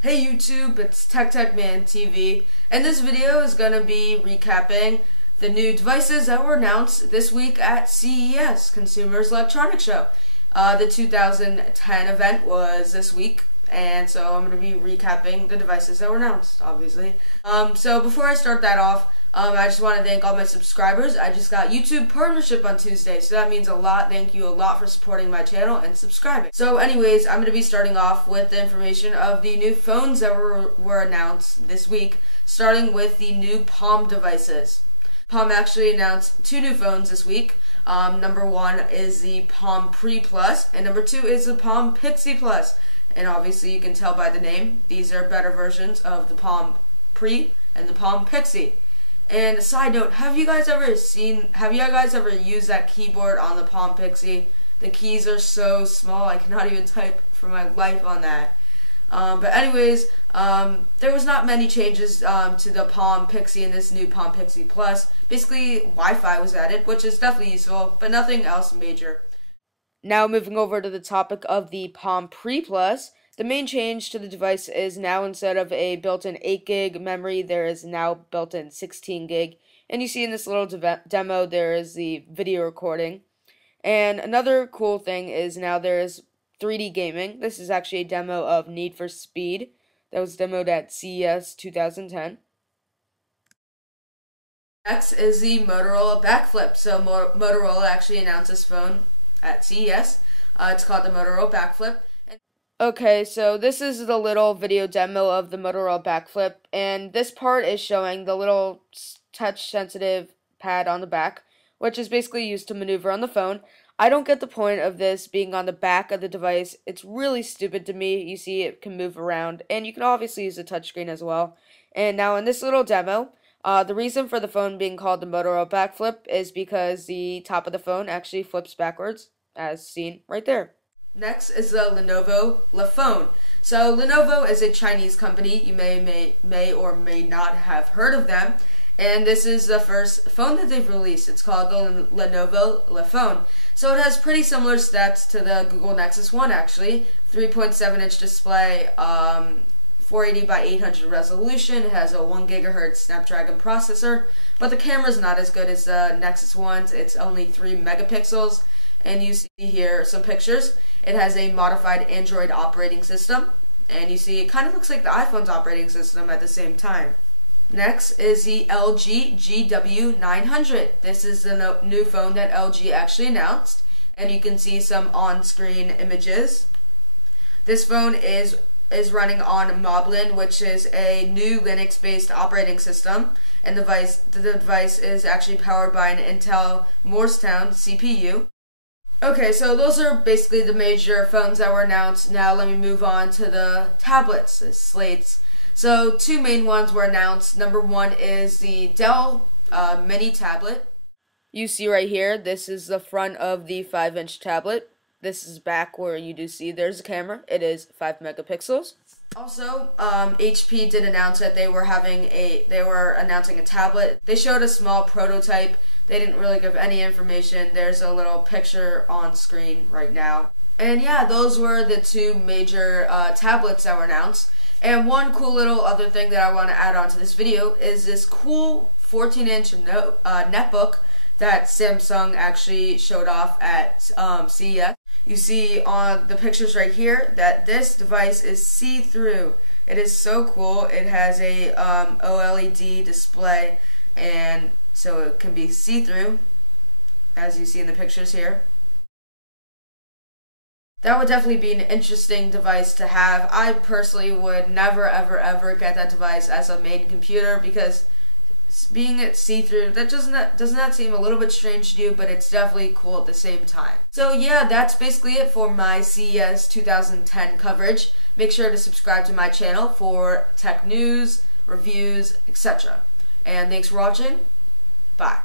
Hey YouTube, it's TechMan TV, and this video is going to be recapping the new devices that were announced this week at CES, Consumers Electronics Show. The 2010 event was this week, and so I'm going to be recapping the devices that were announced, obviously. So before I start that off, I just want to thank all my subscribers. I just got YouTube partnership on Tuesday, so that means a lot. Thank you a lot for supporting my channel and subscribing. So anyways, I'm going to be starting off with the information of the new phones that were announced this week, starting with the new Palm devices. Palm actually announced two new phones this week. Number one is the Palm Pre Plus, and number two is the Palm Pixi Plus. And obviously you can tell by the name, these are better versions of the Palm Pre and the Palm Pixi. And a side note, have you guys ever used that keyboard on the Palm Pixi? The keys are so small, I cannot even type for my life on that. But anyways, there was not many changes to the Palm Pixi in this new Palm Pixi Plus. Basically, Wi-Fi was added, which is definitely useful, but nothing else major. Now moving over to the topic of the Palm Pre Plus. The main change to the device is now instead of a built-in 8 gig memory, there is now built-in 16 gig. And you see in this little demo, there is the video recording. And another cool thing is now there is 3D gaming. This is actually a demo of Need for Speed that was demoed at CES 2010. Next is the Motorola Backflip. So Motorola actually announced this phone at CES. It's called the Motorola Backflip. Okay, so this is the little video demo of the Motorola Backflip, and this part is showing the little touch-sensitive pad on the back, which is basically used to maneuver on the phone. I don't get the point of this being on the back of the device. It's really stupid to me. You see it can move around, and you can obviously use the touchscreen as well. And now in this little demo, the reason for the phone being called the Motorola Backflip is because the top of the phone actually flips backwards, as seen right there. Next is the Lenovo LePhone. So Lenovo is a Chinese company. You may or may not have heard of them. And this is the first phone that they've released. It's called the Lenovo LePhone. So it has pretty similar stats to the Google Nexus 1 actually. 3.7-inch display, 480 by 800 resolution. It has a 1 GHz Snapdragon processor. But the camera's not as good as the Nexus 1's. It's only 3 megapixels. And you see here some pictures. It has a modified Android operating system. And you see it kind of looks like the iPhone's operating system at the same time. Next is the LG GW990. This is the new phone that LG actually announced. And you can see some on-screen images. This phone is running on Moblin, which is a new Linux-based operating system. And the device is actually powered by an Intel Morristown CPU. Okay, so those are basically the major phones that were announced. Now let me move on to the tablets, the slates. So two main ones were announced. Number one is the Dell Mini Tablet. You see right here, this is the front of the 5-inch tablet. This is back where you do see there's a camera. It is 5 megapixels. Also, HP did announce that they were announcing a tablet. They showed a small prototype. They didn't really give any information. There's a little picture on screen right now. And yeah, those were the two major tablets that were announced. And one cool little other thing that I want to add on to this video is this cool 14-inch netbook that Samsung actually showed off at CES. You see on the pictures right here that this device is see-through. It is so cool. It has a OLED display, and so it can be see-through, as you see in the pictures here. That would definitely be an interesting device to have. I personally would never, ever, ever get that device as a main computer because being it see-through, that doesn't that seem a little bit strange to you, but it's definitely cool at the same time. So yeah, that's basically it for my CES 2010 coverage. Make sure to subscribe to my channel for tech news, reviews, etc. And thanks for watching. Bye.